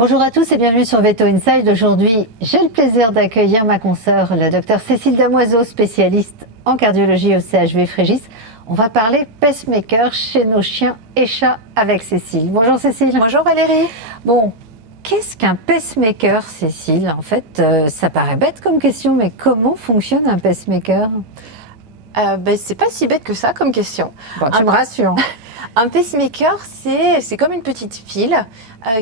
Bonjour à tous et bienvenue sur Veto Inside. Aujourd'hui, j'ai le plaisir d'accueillir ma consoeur, la docteure Cécile Damoiseau, spécialiste en cardiologie au CHV Frégis. On va parler pacemaker chez nos chiens et chats avec Cécile. Bonjour Cécile. Bonjour Valérie. Bon, qu'est-ce qu'un pacemaker, Cécile? En fait, ça paraît bête comme question, mais comment fonctionne un pacemaker? C'est pas si bête que ça comme question. Bon, tu me rassures. Un pacemaker, c'est comme une petite pile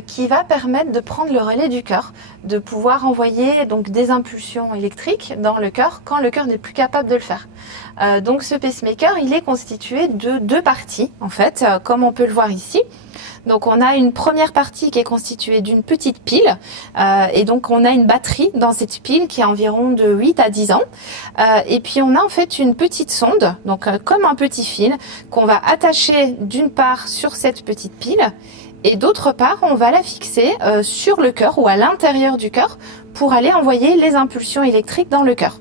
qui va permettre de prendre le relais du cœur, de pouvoir envoyer donc des impulsions électriques dans le cœur quand le cœur n'est plus capable de le faire. Donc ce pacemaker, il est constitué de deux parties en fait, comme on peut le voir ici. Donc on a une première partie qui est constituée d'une petite pile et donc on a une batterie dans cette pile qui a environ de 8 à 10 ans et puis on a en fait une petite sonde, donc comme un petit fil qu'on va attacher d'une part sur cette petite pile et d'autre part on va la fixer sur le cœur ou à l'intérieur du cœur pour aller envoyer les impulsions électriques dans le cœur.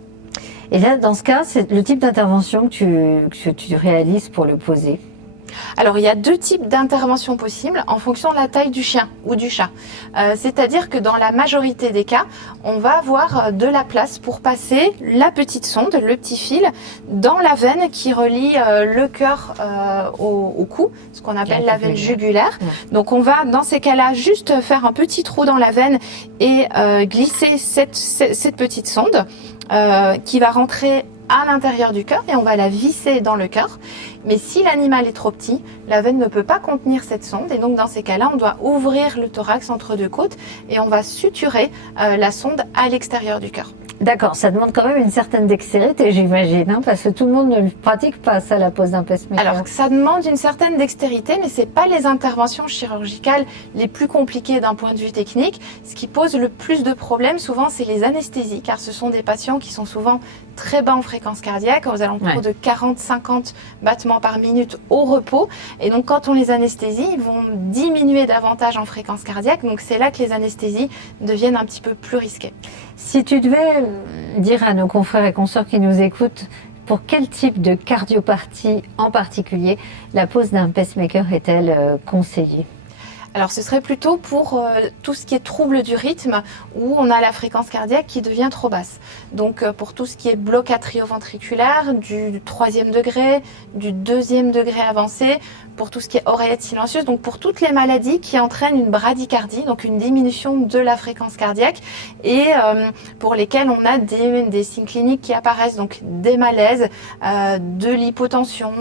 Et là, dans ce cas, c'est le type d'intervention que tu réalises pour le poser. Alors, il y a deux types d'interventions possibles en fonction de la taille du chien ou du chat. C'est-à-dire que dans la majorité des cas, on va avoir de la place pour passer la petite sonde, le petit fil, dans la veine qui relie le cœur au cou, ce qu'on appelle la veine jugulaire. Donc, on va, dans ces cas-là, juste faire un petit trou dans la veine et glisser cette petite sonde qui va rentrer à l'intérieur du cœur et on va la visser dans le cœur. Mais si l'animal est trop petit, la veine ne peut pas contenir cette sonde et donc dans ces cas-là, on doit ouvrir le thorax entre deux côtes et on va suturer la sonde à l'extérieur du cœur. D'accord, ça demande quand même une certaine dextérité, j'imagine, hein, parce que tout le monde ne le pratique pas, ça, la pose d'un pacemaker. Alors, ça demande une certaine dextérité, mais c'est pas les interventions chirurgicales les plus compliquées d'un point de vue technique. Ce qui pose le plus de problèmes, souvent, c'est les anesthésies, car ce sont des patients qui sont souvent très bas en fréquence cardiaque, aux alentours de 40-50 battements par minute au repos. Et donc, quand on les anesthésie, ils vont diminuer davantage en fréquence cardiaque. Donc, c'est là que les anesthésies deviennent un petit peu plus risquées. Si tu devais dire à nos confrères et consoeurs qui nous écoutent pour quel type de cardiopathie en particulier la pose d'un pacemaker est-elle conseillée? Alors ce serait plutôt pour tout ce qui est trouble du rythme où on a la fréquence cardiaque qui devient trop basse. Donc pour tout ce qui est bloc atrioventriculaire du 3e degré, du 2e degré avancé, pour tout ce qui est oreillette silencieuse, donc pour toutes les maladies qui entraînent une bradycardie, donc une diminution de la fréquence cardiaque et pour lesquelles on a des signes cliniques qui apparaissent, donc des malaises, de l'hypotension,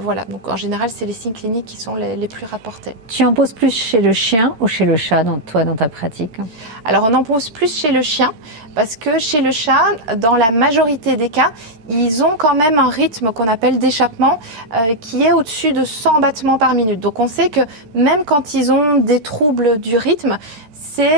voilà. Donc en général c'est les signes cliniques qui sont les plus rapportés. Tu en poses plus chez le chien ou chez le chat dans ta pratique? Alors on en pose plus chez le chien parce que chez le chat, dans la majorité des cas, ils ont quand même un rythme qu'on appelle d'échappement qui est au-dessus de 100 battements par minute. Donc on sait que même quand ils ont des troubles du rythme, c'est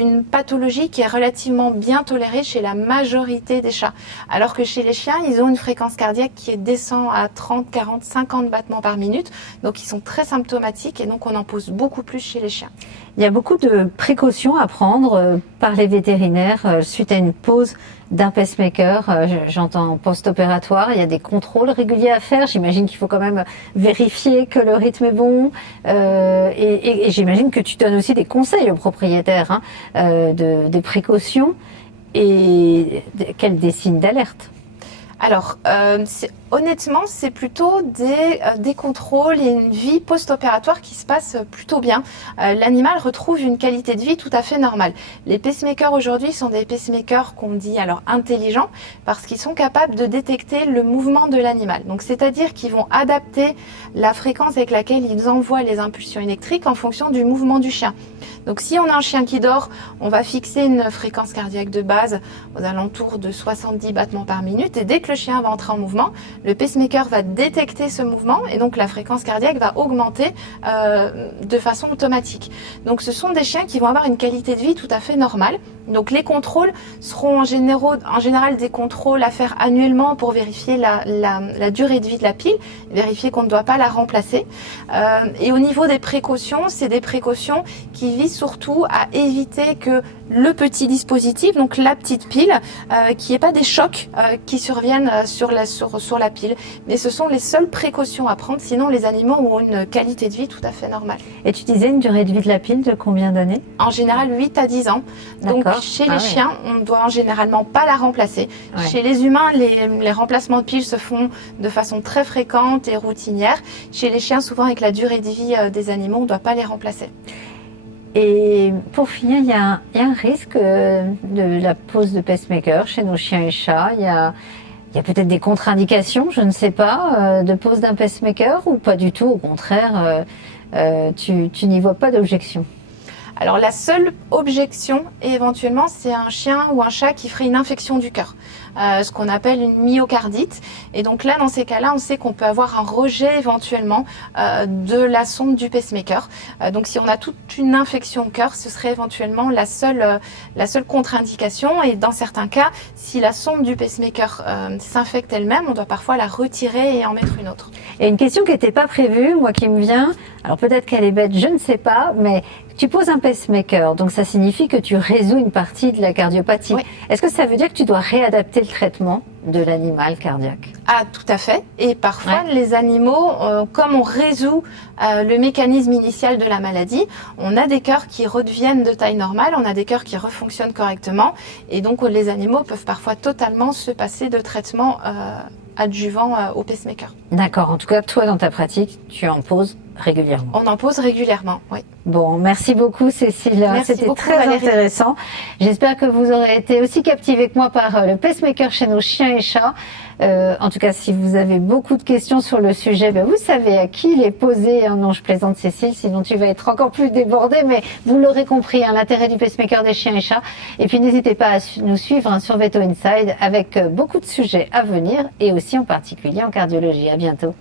une pathologie qui est relativement bien tolérée chez la majorité des chats. Alors que chez les chiens, ils ont une fréquence cardiaque qui descend à 30, 40, 50 battements par minute. Donc ils sont très symptomatiques et donc on en pose beaucoup plus chez les chiens. Il y a beaucoup de précautions à prendre par les vétérinaires suite à une pose d'un pacemaker. J'entends post-opératoire, il y a des contrôles réguliers à faire. J'imagine qu'il faut quand même vérifier que le rythme est bon. Et j'imagine que tu donnes aussi des conseils aux propriétaires des précautions et des signes d'alerte. Alors, honnêtement, c'est plutôt des contrôles et une vie post-opératoire qui se passe plutôt bien. L'animal retrouve une qualité de vie tout à fait normale. Les pacemakers aujourd'hui sont des pacemakers qu'on dit alors intelligents parce qu'ils sont capables de détecter le mouvement de l'animal. Donc, c'est-à-dire qu'ils vont adapter la fréquence avec laquelle ils envoient les impulsions électriques en fonction du mouvement du chien. Donc, si on a un chien qui dort, on va fixer une fréquence cardiaque de base aux alentours de 70 battements par minute et dès que le chien va entrer en mouvement, le pacemaker va détecter ce mouvement et donc la fréquence cardiaque va augmenter de façon automatique. Donc ce sont des chiens qui vont avoir une qualité de vie tout à fait normale. Donc les contrôles seront en général des contrôles à faire annuellement pour vérifier la durée de vie de la pile, vérifier qu'on ne doit pas la remplacer. Et au niveau des précautions, c'est des précautions qui visent surtout à éviter que le petit dispositif, donc la petite pile, qu'il n'y ait pas des chocs qui surviennent sur la la pile. Mais ce sont les seules précautions à prendre, sinon les animaux ont une qualité de vie tout à fait normale. Et tu disais une durée de vie de la pile de combien d'années? En général, 8 à 10 ans. Donc chez les chiens, on ne doit généralement pas la remplacer. Ouais. Chez les humains, les remplacements de piles se font de façon très fréquente et routinière. Chez les chiens, souvent avec la durée de vie des animaux, on ne doit pas les remplacer. Et pour finir, il y a un risque de la pose de pacemaker chez nos chiens et chats. Il y a peut-être des contre-indications, je ne sais pas, de pose d'un pacemaker ou pas du tout. Au contraire, tu n'y vois pas d'objection. Alors la seule objection, éventuellement, c'est un chien ou un chat qui ferait une infection du cœur, ce qu'on appelle une myocardite. Et donc là, dans ces cas-là, on sait qu'on peut avoir un rejet éventuellement de la sonde du pacemaker. Donc si on a toute une infection au cœur, ce serait éventuellement la seule contre-indication. Et dans certains cas, si la sonde du pacemaker s'infecte elle-même, on doit parfois la retirer et en mettre une autre. Et une question qui n'était pas prévue, moi qui me vient, alors peut-être qu'elle est bête, je ne sais pas, mais tu poses un pacemaker, donc ça signifie que tu résous une partie de la cardiopathie. Oui. Est-ce que ça veut dire que tu dois réadapter le traitement de l'animal cardiaque? Ah, tout à fait. Et parfois, les animaux, comme on résout le mécanisme initial de la maladie, on a des cœurs qui redeviennent de taille normale, on a des cœurs qui refonctionnent correctement. Et donc, les animaux peuvent parfois totalement se passer de traitement adjuvant au pacemaker. D'accord. En tout cas, toi, dans ta pratique, tu en poses régulièrement. On en pose régulièrement, oui. Bon, merci beaucoup Cécile, c'était très Valérie. intéressant. J'espère que vous aurez été aussi captivés que moi par le pacemaker chez nos chiens et chats. En tout cas, si vous avez beaucoup de questions sur le sujet, ben vous savez à qui les poser. Non, je plaisante Cécile, sinon tu vas être encore plus débordée, mais vous l'aurez compris, l'intérêt du pacemaker des chiens et chats. Et puis n'hésitez pas à nous suivre sur Veto Inside avec beaucoup de sujets à venir et aussi en particulier en cardiologie. À bientôt.